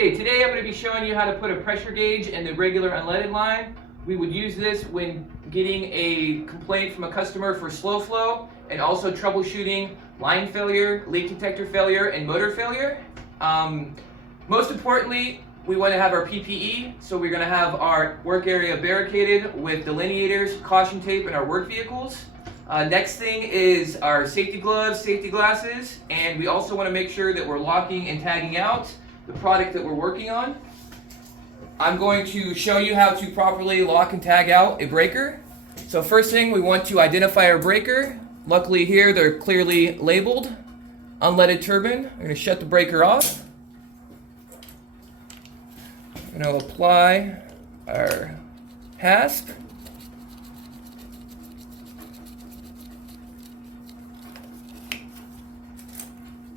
Okay, today I'm going to be showing you how to put a pressure gauge in the regular unleaded line. We would use this when getting a complaint from a customer for slow flow and also troubleshooting line failure, leak detector failure, and motor failure. Most importantly, we want to have our PPE, so we're going to have our work area barricaded with delineators, caution tape, and our work vehicles. Next thing is our safety gloves, safety glasses, and we also want to make sure that we're locking and tagging out the product that we're working on. I'm going to show you how to properly lock and tag out a breaker. So first thing, we want to identify our breaker. Luckily here they're clearly labeled. Unleaded turbine. We're going to shut the breaker off. We're going to apply our hasp.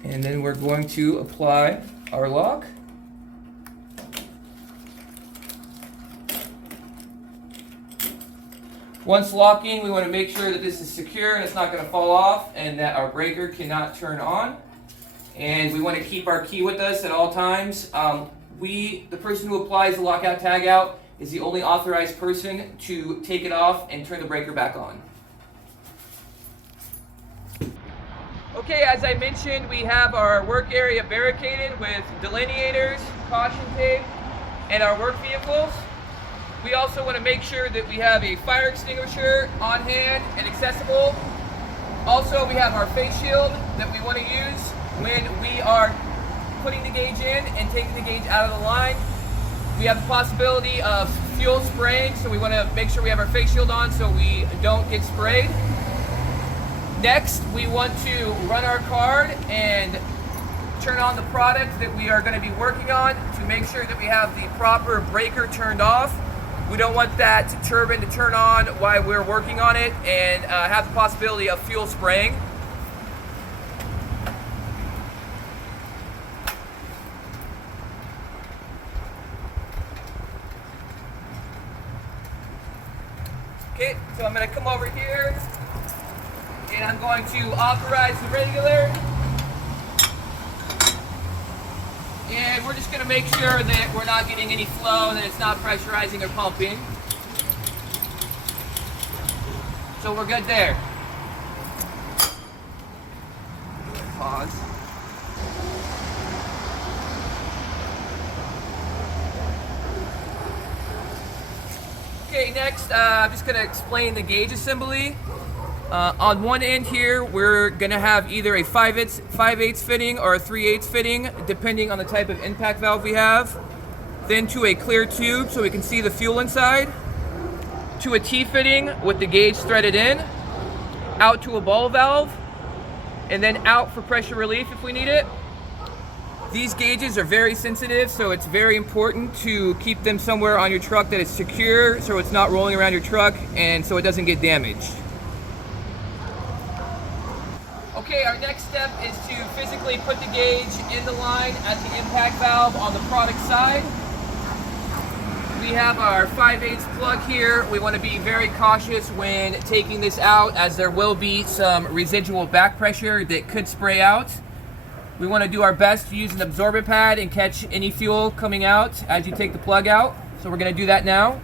And then we're going to apply our lock. Once locking, we want to make sure that this is secure and it's not going to fall off and that our breaker cannot turn on. And we want to keep our key with us at all times. The person who applies the lockout tagout is the only authorized person to take it off and turn the breaker back on. Okay, as I mentioned, we have our work area barricaded with delineators, caution tape, and our work vehicles. We also want to make sure that we have a fire extinguisher on hand and accessible. Also, we have our face shield that we want to use when we are putting the gauge in and taking the gauge out of the line. We have the possibility of fuel spraying, so we want to make sure we have our face shield on so we don't get sprayed. Next, we want to run our card and turn on the product that we are going to be working on to make sure that we have the proper breaker turned off. We don't want that turbine to turn on while we're working on it and have the possibility of fuel spraying. Okay, so I'm going to come over here and I'm going to authorize the regulator. And we're just going to make sure that we're not getting any flow and that it's not pressurizing or pumping. So we're good there. Pause. Okay, next I'm just going to explain the gauge assembly. On one end here, we're going to have either a 5/8 fitting or a 3/8 fitting, depending on the type of impact valve we have. Then to a clear tube so we can see the fuel inside. To a T fitting with the gauge threaded in. Out to a ball valve. And then out for pressure relief if we need it. These gauges are very sensitive, so it's very important to keep them somewhere on your truck that is secure so it's not rolling around your truck and so it doesn't get damaged. Okay, our next step is to physically put the gauge in the line at the impact valve on the product side. We have our 5/8 plug here. We want to be very cautious when taking this out as there will be some residual back pressure that could spray out. We want to do our best to use an absorbent pad and catch any fuel coming out as you take the plug out. So we're going to do that now.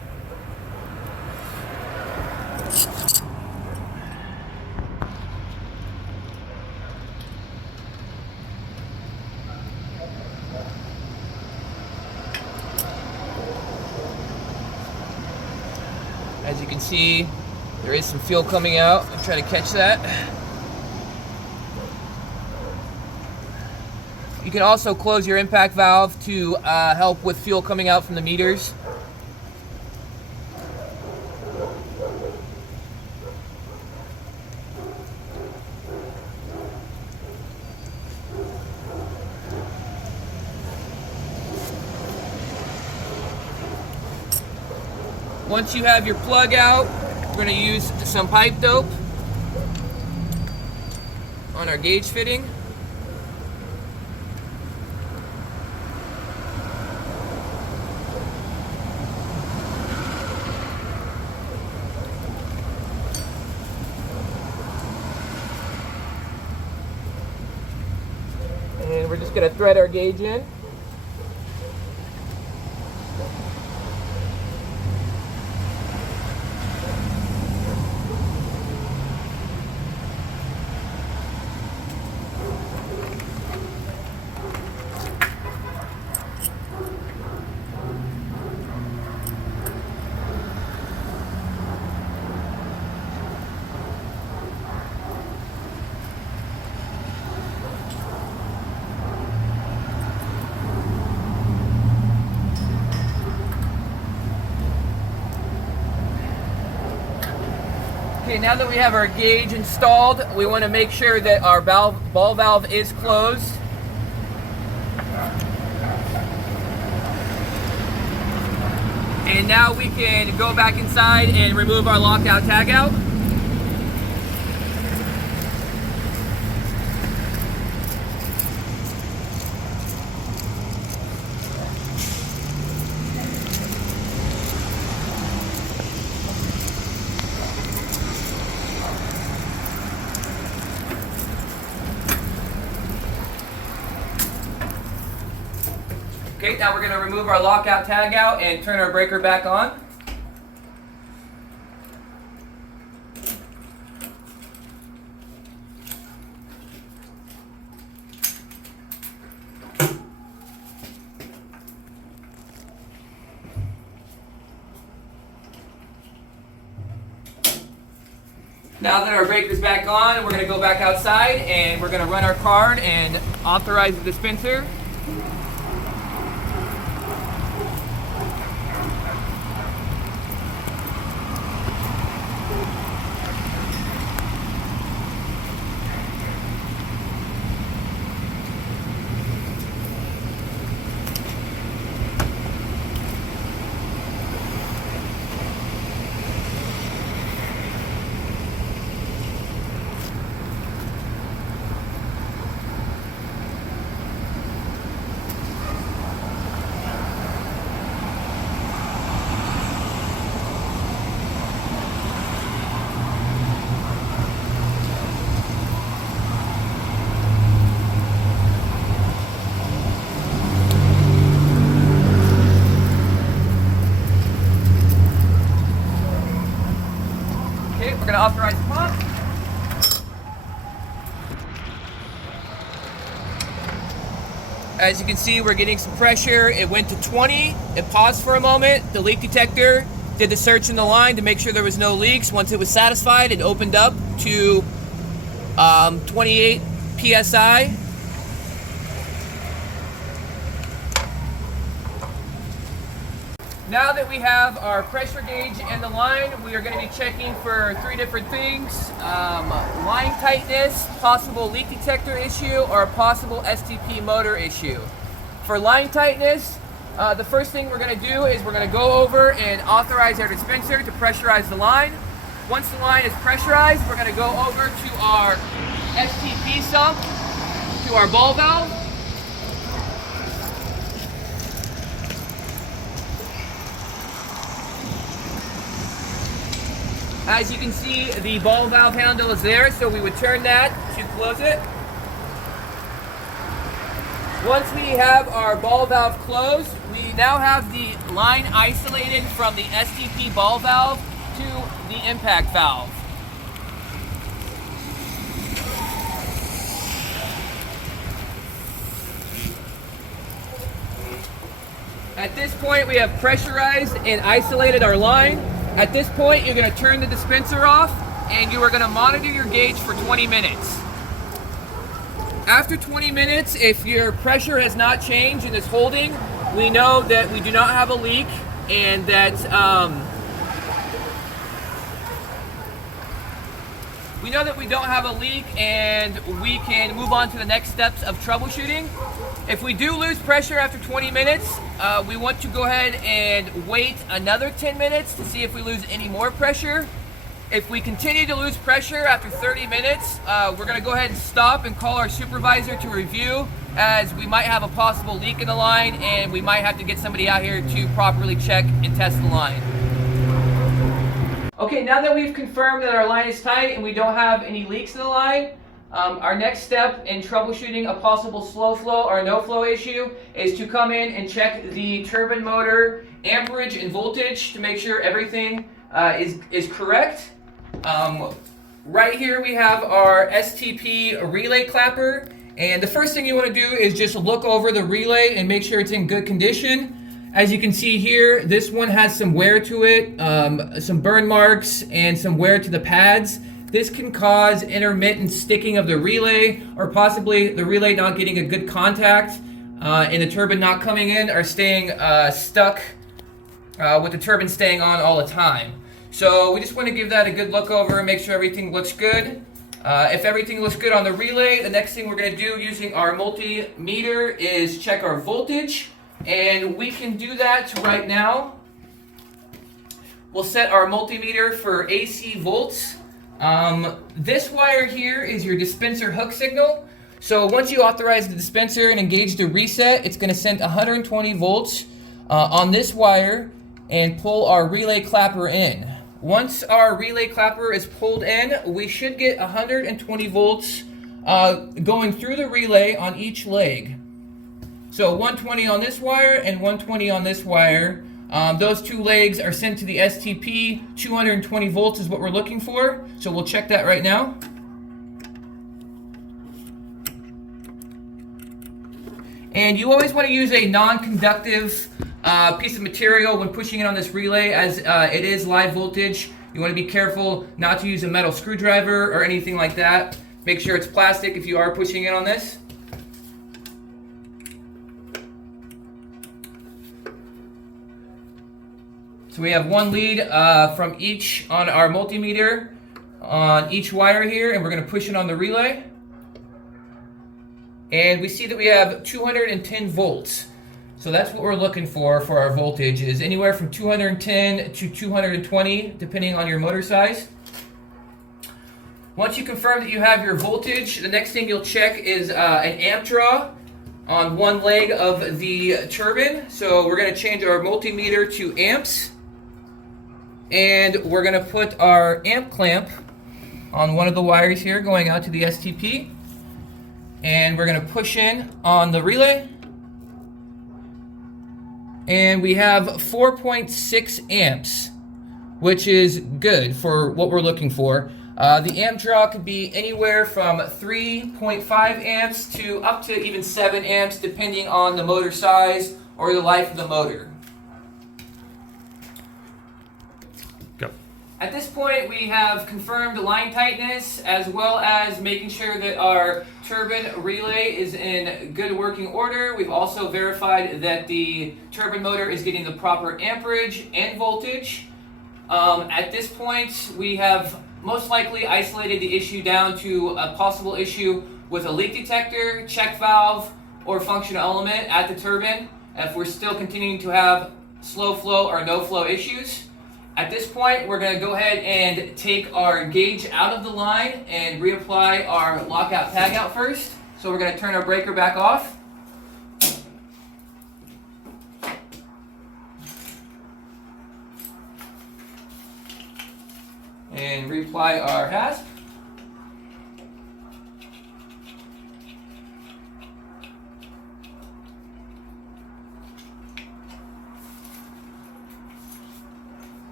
As you can see, there is some fuel coming out. I'll try to catch that. You can also close your impact valve to help with fuel coming out from the meters. Once you have your plug out, we're going to use some pipe dope on our gauge fitting. And we're just going to thread our gauge in. Okay, now that we have our gauge installed, we want to make sure that our ball valve is closed. And now we can go back inside and remove our lockout tagout. Okay, now we're going to remove our lockout tag out and turn our breaker back on. Now that our breaker's back on, we're going to go back outside and we're going to run our card and authorize the dispenser. Okay, we're going to authorize the pump. As you can see, we're getting some pressure. It went to 20. It paused for a moment. The leak detector did the search in the line to make sure there was no leaks. Once it was satisfied, it opened up to 28 psi. Now that we have our pressure gauge in the line, we are going to be checking for 3 different things. Line tightness, possible leak detector issue, or a possible STP motor issue. For line tightness, the first thing we're going to do is we're going to go over and authorize our dispenser to pressurize the line. Once the line is pressurized, we're going to go over to our STP sump, to our ball valve. As you can see, the ball valve handle is there, so we would turn that to close it. Once we have our ball valve closed, we now have the line isolated from the STP ball valve to the impact valve. At this point, we have pressurized and isolated our line. At this point, you're going to turn the dispenser off and you are going to monitor your gauge for 20 minutes. After 20 minutes, if your pressure has not changed and is holding, we know that we do not have a leak and that we don't have a leak and we can move on to the next steps of troubleshooting. If we do lose pressure after 20 minutes, we want to go ahead and wait another 10 minutes to see if we lose any more pressure. If we continue to lose pressure after 30 minutes, we're going to go ahead and stop and call our supervisor to review, as we might have a possible leak in the line and we might have to get somebody out here to properly check and test the line. Okay, now that we've confirmed that our line is tight and we don't have any leaks in the line, our next step in troubleshooting a possible slow flow or no flow issue is to come in and check the turbine motor amperage and voltage to make sure everything is correct. Right here we have our STP relay clapper, and the first thing you want to do is just look over the relay and make sure it's in good condition. As you can see here, this one has some wear to it, some burn marks and some wear to the pads. This can cause intermittent sticking of the relay, or possibly the relay not getting a good contact and the turbine not coming in or staying stuck with the turbine staying on all the time. So we just want to give that a good look over and make sure everything looks good. If everything looks good on the relay, the next thing we're going to do using our multimeter is check our voltage. And we can do that right now. We'll set our multimeter for AC volts. This wire here is your dispenser hook signal. So once you authorize the dispenser and engage the reset, it's going to send 120 volts on this wire and pull our relay clapper in. Once our relay clapper is pulled in, we should get 120 volts going through the relay on each leg. So 120 on this wire and 120 on this wire. Those two legs are sent to the STP. 220 volts is what we're looking for. So we'll check that right now. And you always want to use a non-conductive piece of material when pushing it on this relay, as it is live voltage. You want to be careful not to use a metal screwdriver or anything like that. Make sure it's plastic if you are pushing it on this. So we have one lead from each on our multimeter on each wire here, and we're going to push it on the relay. And we see that we have 210 volts. So that's what we're looking for our voltage, is anywhere from 210 to 220, depending on your motor size. Once you confirm that you have your voltage, the next thing you'll check is an amp draw on one leg of the turbine. So we're going to change our multimeter to amps. And we're going to put our amp clamp on one of the wires here going out to the STP. And we're going to push in on the relay. And we have 4.6 amps, which is good for what we're looking for. The amp draw could be anywhere from 3.5 amps to up to even 7 amps, depending on the motor size or the life of the motor. Go. At this point, we have confirmed the line tightness, as well as making sure that our turbine relay is in good working order. We've also verified that the turbine motor is getting the proper amperage and voltage. At this point, we have most likely isolated the issue down to a possible issue with a leak detector, check valve, or functional element at the turbine, if we're still continuing to have slow flow or no flow issues. At this point, we're going to go ahead and take our gauge out of the line and reapply our lockout tagout first. So we're going to turn our breaker back off. And reapply our hasp.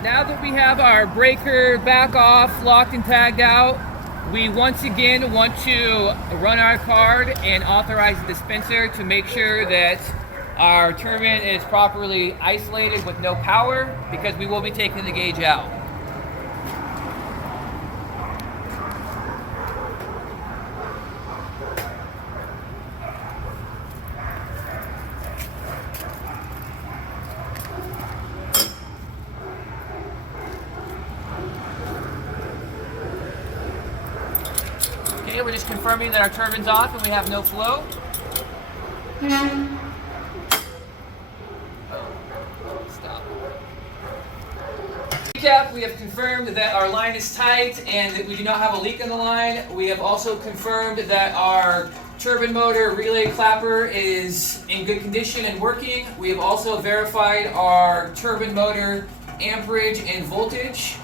Now that we have our breaker back off, locked and tagged out, we once again want to run our card and authorize the dispenser to make sure that our turbine is properly isolated with no power, because we will be taking the gauge out. Okay, we're just confirming that our turbine's off and we have no flow. Stop. Recap, we have confirmed that our line is tight and that we do not have a leak in the line. We have also confirmed that our turbine motor relay clapper is in good condition and working. We have also verified our turbine motor amperage and voltage.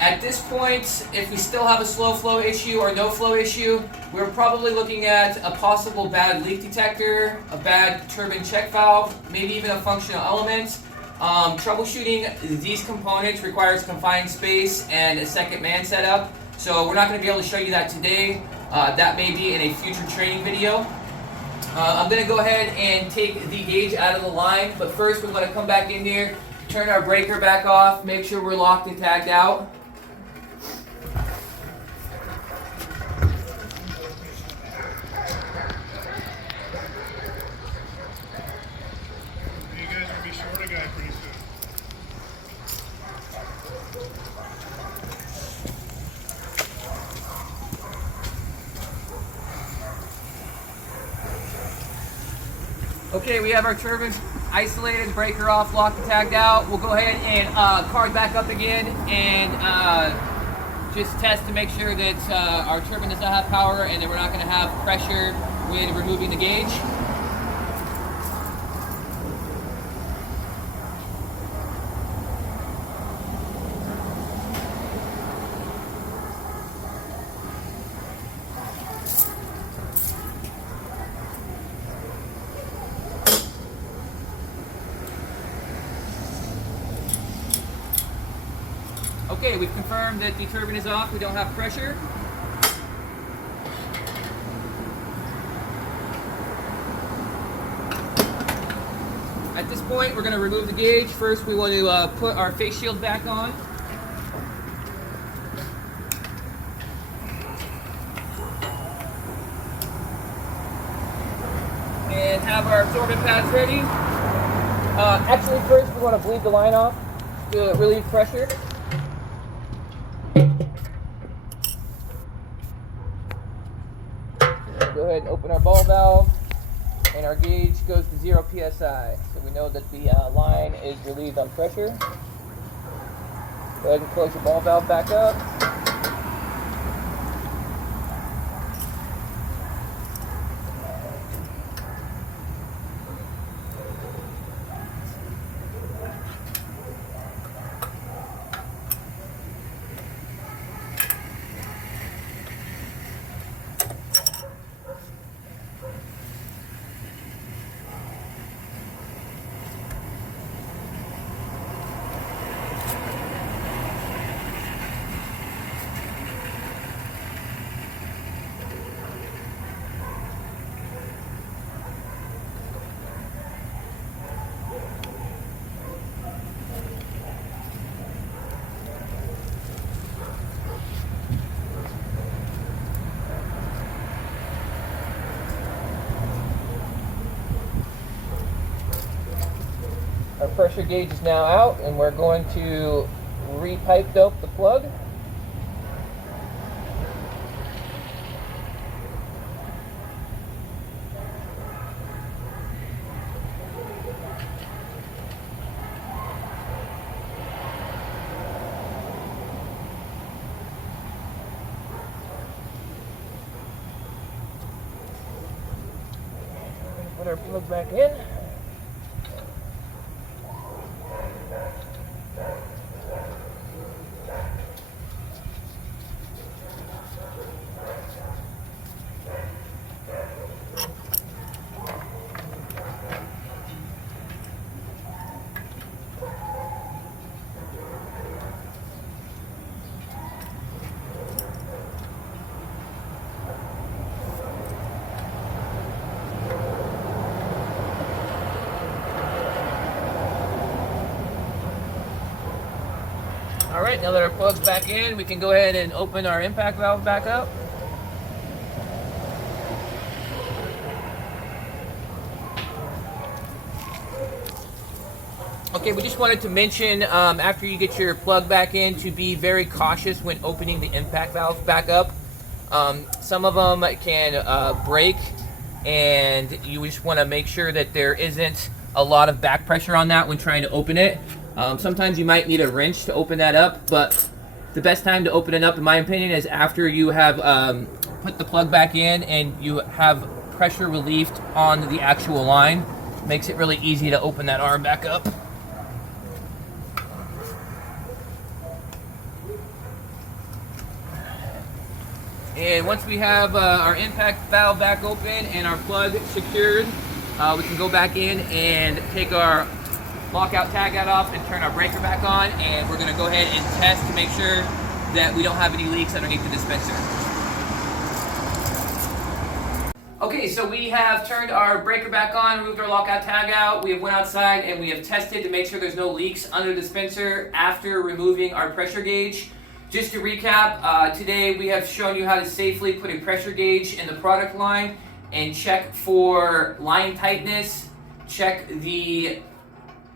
At this point, if we still have a slow flow issue or no flow issue, we're probably looking at a possible bad leak detector, a bad turbine check valve, maybe even a functional element. Troubleshooting these components requires confined space and a second man setup, so we're not going to be able to show you that today. That may be in a future training video. I'm going to go ahead and take the gauge out of the line, but first we're going to come back in here, turn our breaker back off, make sure we're locked and tagged out. You guys will be short a guy pretty soon. Okay, we have our turbines isolated, breaker off, locked and tagged out. We'll go ahead and card back up again and just test to make sure that our turbine does not have power and that we're not going to have pressure with removing the gauge. Okay, we've confirmed that the turbine is off. We don't have pressure. At this point, we're going to remove the gauge. First, we want to put our face shield back on. And have our absorbent pads ready. Actually, first, we want to bleed the line off to relieve pressure. Go ahead and open our ball valve, and our gauge goes to 0 psi, so we know that the line is relieved on pressure. Go ahead and close your ball valve back up. Our pressure gauge is now out, and we're going to re-pipe dope the plug. Put our plug back in. All right, now that our plug's back in, we can go ahead and open our impact valve back up. Okay, we just wanted to mention after you get your plug back in to be very cautious when opening the impact valve back up. Some of them can break, and you just want to make sure that there isn't a lot of back pressure on that when trying to open it. Sometimes you might need a wrench to open that up, but the best time to open it up, in my opinion, is after you have put the plug back in and you have pressure relieved on the actual line. Makes it really easy to open that arm back up. And once we have our impact valve back open and our plug secured, we can go back in and take our lockout tagout off and turn our breaker back on, and we're going to go ahead and test to make sure that we don't have any leaks underneath the dispenser. Okay, so we have turned our breaker back on, moved our lockout tag out, we have went outside and we have tested to make sure there's no leaks under the dispenser after removing our pressure gauge. Just to recap, today we have shown you how to safely put a pressure gauge in the product line and check for line tightness, check the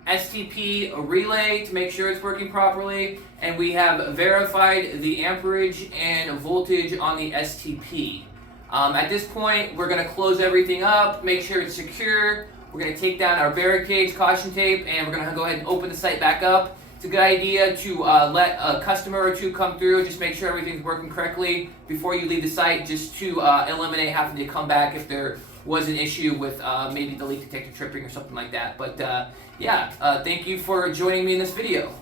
STP relay to make sure it's working properly, and we have verified the amperage and voltage on the STP. At this point, we're going to close everything up, make sure it's secure. We're going to take down our barricades, caution tape, and we're going to go ahead and open the site back up. It's a good idea to let a customer or two come through, just make sure everything's working correctly before you leave the site, just to eliminate having to come back if there was an issue with maybe the leak detector tripping or something like that. But yeah, thank you for joining me in this video.